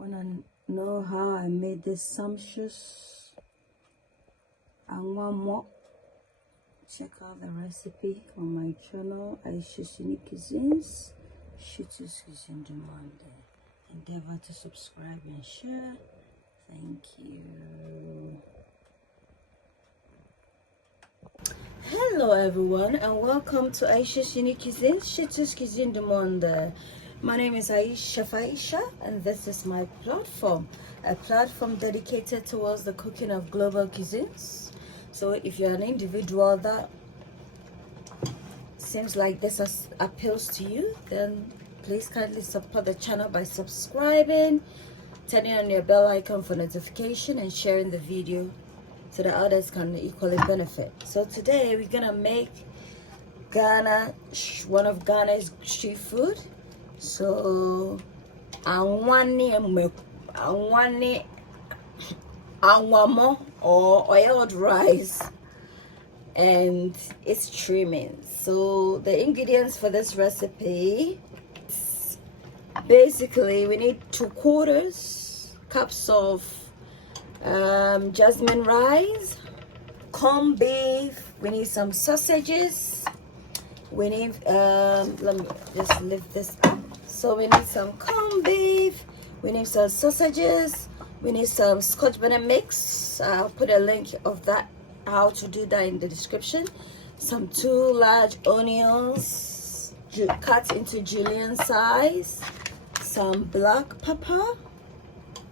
Wanna know how I made this sumptuous Angwamo? Check out the recipe on my channel, Ayesha Cuisines, Shooters Cuisine Demand. Endeavor to subscribe and share. Thank you. Hello everyone, and welcome to Ayesha's Unique Cuisine, Shooters Cuisine Demand. My name is Ayesha, and this is my platform, a platform dedicated towards the cooking of global cuisines. So if you're an individual that seems like this appeals to you, then please kindly support the channel by subscribing, turning on your bell icon for notification, and sharing the video so that others can equally benefit. So today we're gonna make one of Ghana's street food. So Angwamo, or oiled rice, and it's trimming. So the ingredients for this recipe, basically we need 2/4 cups of jasmine rice, corned beef, we need some sausages, we need let me just lift this up. So we need some corned beef, we need some sausages, we need some Scotch bonnet mix. I'll put a link of that, how to do that, in the description. Some 2 large onions cut into julienne size, some black pepper,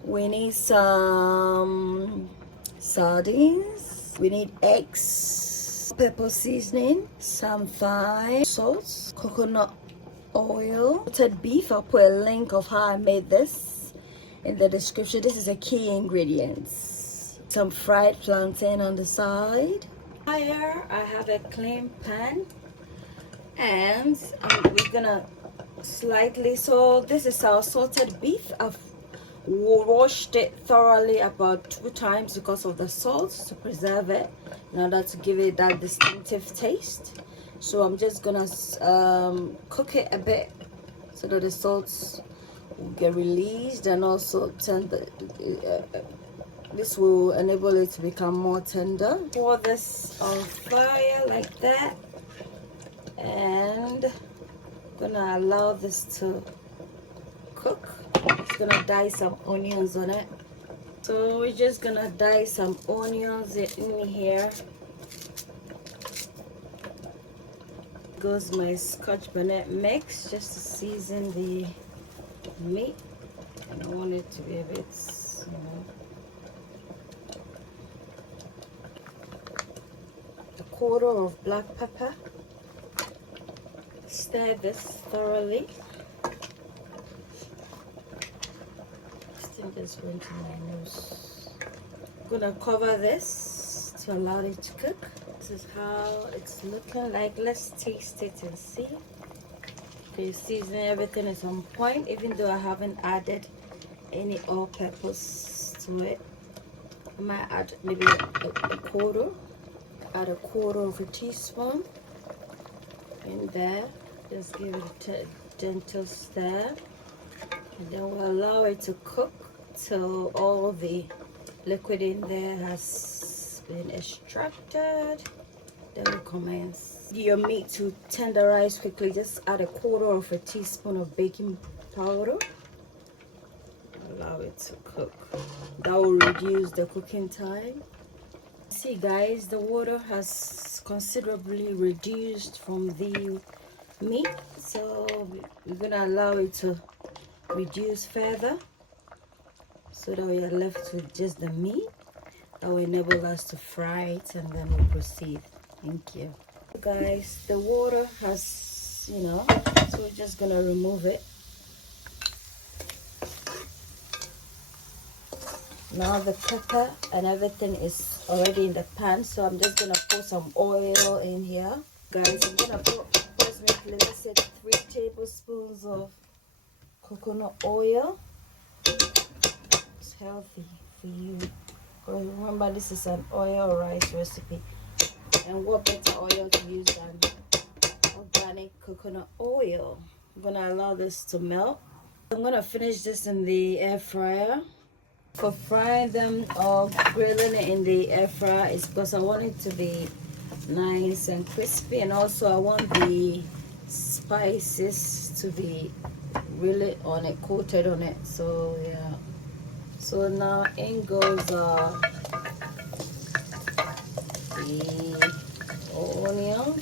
we need some sardines, we need eggs, pepper seasoning, some thyme, salt, coconut oil, salted beef. I'll put a link of how I made this in the description. This is a key ingredients. Some fried plantain on the side. Here I have a clean pan, and we're gonna slightly, so this is our salted beef. I've washed it thoroughly about 2 times because of the salt, to preserve it in order to give it that distinctive taste. So I'm just gonna cook it a bit so that the salts will get released, and also this will enable it to become more tender. Pour this on fire like that, and I'm gonna allow this to cook. Just gonna dye some onions on it. So we're just gonna dye some onions in here. Goes my Scotch bonnet mix, just to season the meat, and I want it to be a bit, a 1/4 of black pepper. Stir this thoroughly. Just went to my nose. I'm gonna cover this to allow it to cook. This is how it's looking like. Let's taste it and see. The seasoning, everything is on point, even though I haven't added any all-purpose to it. I might add maybe a 1/4. Add a 1/4 of a teaspoon in there. Just give it a gentle stir, and then we'll allow it to cook till all the liquid in there has been extracted. Then we commence. Your meat to tenderize quickly, just add a 1/4 of a teaspoon of baking powder. Allow it to cook. That will reduce the cooking time. See guys, the water has considerably reduced from the meat, so we're gonna allow it to reduce further, so that we are left with just the meat. That will enable us to fry it, and then we'll proceed. Thank you. Guys, the water has, so we're just gonna remove it. Now the pepper and everything is already in the pan, so I'm just gonna put some oil in here. Guys, I'm gonna put approximately, let's say, 3 tablespoons of coconut oil. It's healthy for you. Remember, this is an oil rice recipe, and what better oil to use than organic coconut oil. I'm gonna allow this to melt. I'm gonna finish this in the air fryer. For frying them or grilling it in the air fryer is because I want it to be nice and crispy, and also I want the spices to be really on it, coated on it. So yeah, so now in goes the onions.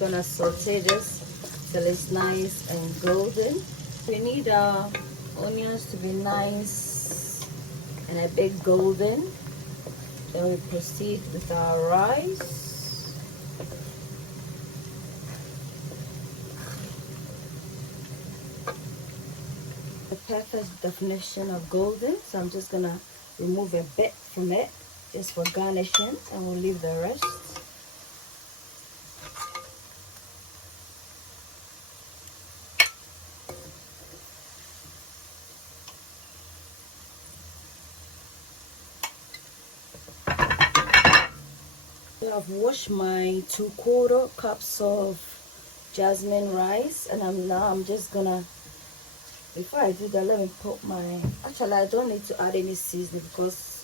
We're gonna saute this till it's nice and golden. We need our onions to be nice and a bit golden. Then we proceed with our rice. The perfect definition of golden, so I'm just gonna remove a bit from it just for garnishing, and we'll leave the rest. I've washed my 2/4 cups of jasmine rice, and I'm just gonna, before I do that, let me put my, actually I don't need to add any seasoning because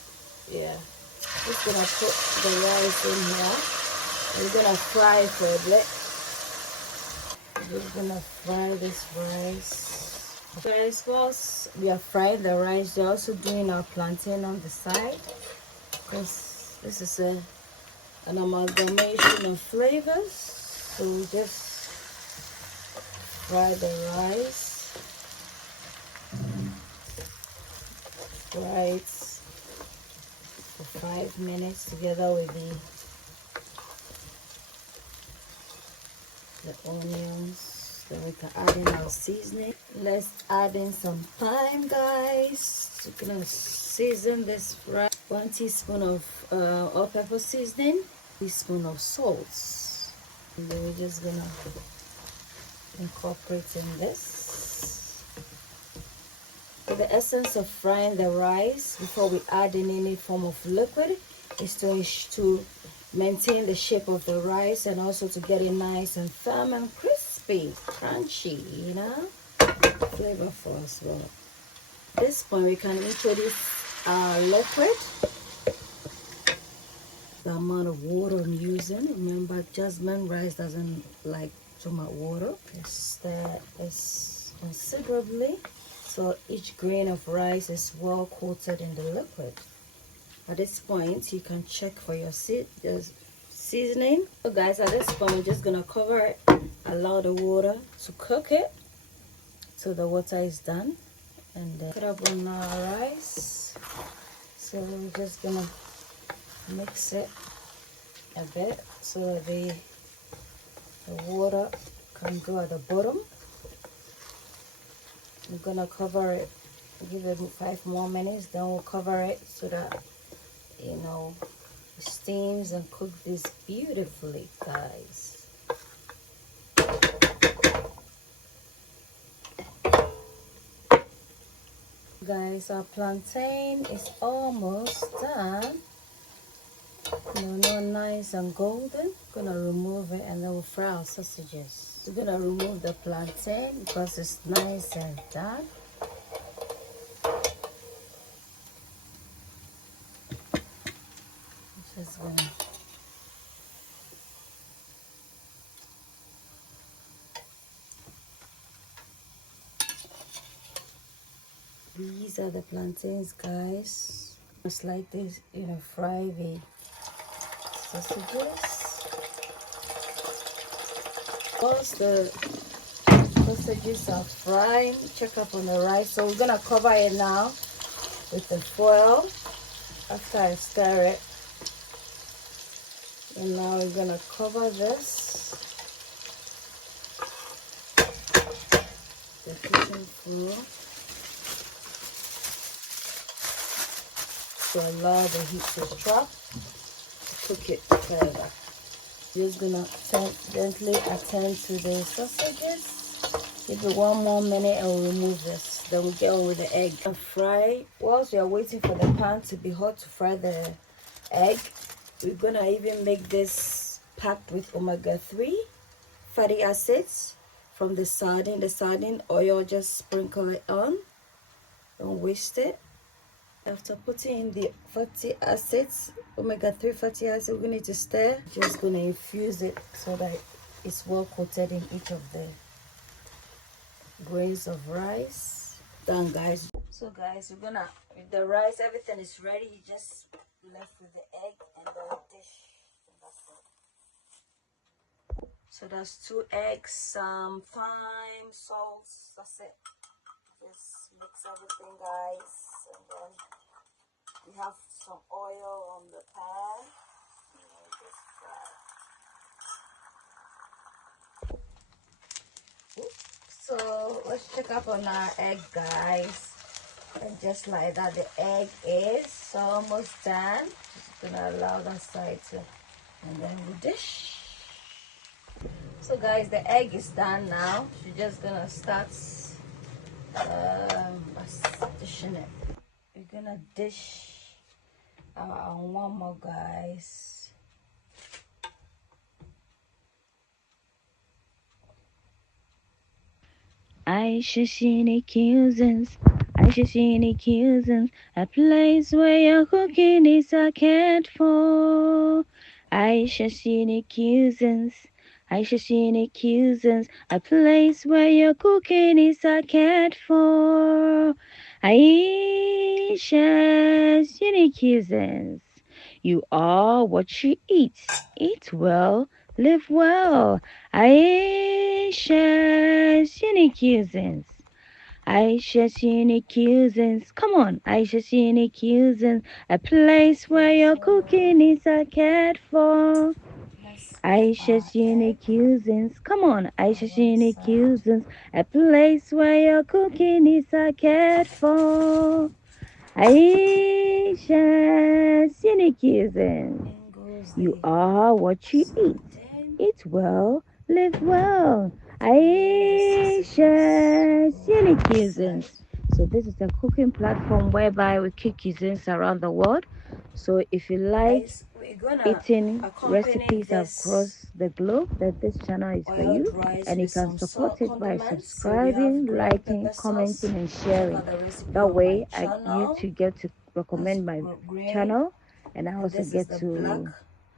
yeah, just gonna put the rice in here. We're gonna fry it for a bit. We're just gonna fry this rice. Guys, whilst we are frying the rice, we're also doing our plantain on the side because this is an amalgamation of flavors. So we just fry the rice. Fry it for 5 minutes together with the onions. Then we can add in our seasoning. Let's add in some thyme, guys. We're gonna season this fry. 1 teaspoon of all-purpose seasoning, teaspoon of salt, and then we're just gonna incorporate in this. So the essence of frying the rice before we add in any form of liquid is to maintain the shape of the rice and also to get it nice and firm and crispy, crunchy, you know, flavorful as well. At this point we can introduce our liquid. The amount of water I'm using, remember jasmine rice doesn't like too much water. Stir this considerably so each grain of rice is well coated in the liquid. At this point you can check for your seasoning. So guys, at this point we're just gonna cover it, allow the water to cook it till the water is done, and then put up on our rice. So we're just gonna mix it a bit so the water can go at the bottom. I'm gonna cover it, give it 5 more minutes, then we'll cover it so that, you know, it steams and cooks this beautifully, guys. Guys, our plantain is almost done. No, nice and golden. Gonna remove it and then we'll fry our sausages. We're gonna remove the plantain because it's nice and done. Just gonna these are the plantains, guys. Just like this, you know, fry the sausages. Once the sausages are fried, check up on the rice. So we're gonna cover it now with the foil after I stir it. And now we're gonna cover this, the kitchen floor, to allow the heat to drop, to cook it further. Just gonna gently attend to the sausages. Give it 1 more minute and we'll remove this. Then we'll get on with the egg. Fry. Whilst we are waiting for the pan to be hot to fry the egg, we're gonna even make this packed with omega-3 fatty acids, from the sardine. The sardine oil, just sprinkle it on. Don't waste it. After putting in the fatty acids, omega-3 fatty acid, we need to stir. Just gonna infuse it so that it's well coated in each of the grains of rice. Done, guys. So guys, we're gonna, with the rice, everything is ready. You just left with the egg and the dish. So that's 2 eggs, some thyme, salt. That's it. Just mix everything, guys, and then we have some oil on the pan. So let's check up on our egg, guys. And just like that, the egg is almost done. Just gonna allow that side to, and then we dish. So guys, the egg is done now. We're just gonna start dishing it. We're gonna dish our Angwamo, guys. Ayesha cuisines, a place where your cooking is a cared for. Ayesha cuisines, a place where your cooking is a cared for. Ayesha's unique cuisines. You are what you eat. Eat well, live well. Ayesha's unique cuisines. Ayesha's unique cuisines. Come on, Ayesha's unique cuisines. A place where your cooking is cared for. Ayesha's unique cuisines. Come on, Ayesha's unique cuisines. A place where your cooking is cared for. Ayesha's unique cuisines. You are what you eat. Eat well, live well. Ayesha's unique cuisines. So this is a cooking platform whereby we cook cuisines around the world. So if you like eating recipes across the globe, that this channel is for you, and you can support it by subscribing, liking, commenting, and sharing. That way you too get to recommend my channel, and I also get to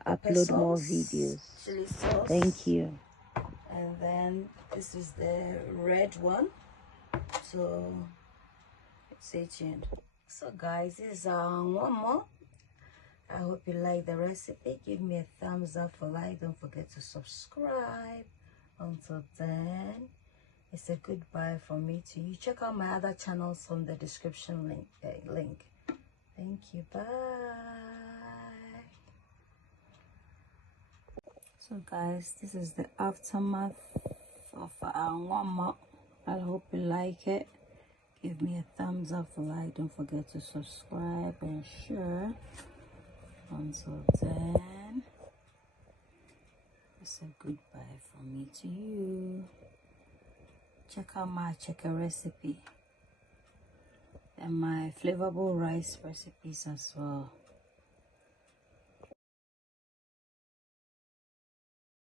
upload more videos. Thank you. And then this is the red one, so stay tuned. So guys, this is one more. I hope you like the recipe. Give me a thumbs up for like. Don't forget to subscribe. Until then, it's a goodbye from me to you. Check out my other channels on the description link. Thank you. Bye. So guys, this is the aftermath of Angwamo. I hope you like it. Give me a thumbs up for like. Don't forget to subscribe and share. Until then, it's a goodbye from me to you. Check out my chicken recipe and my flavorful rice recipes as well.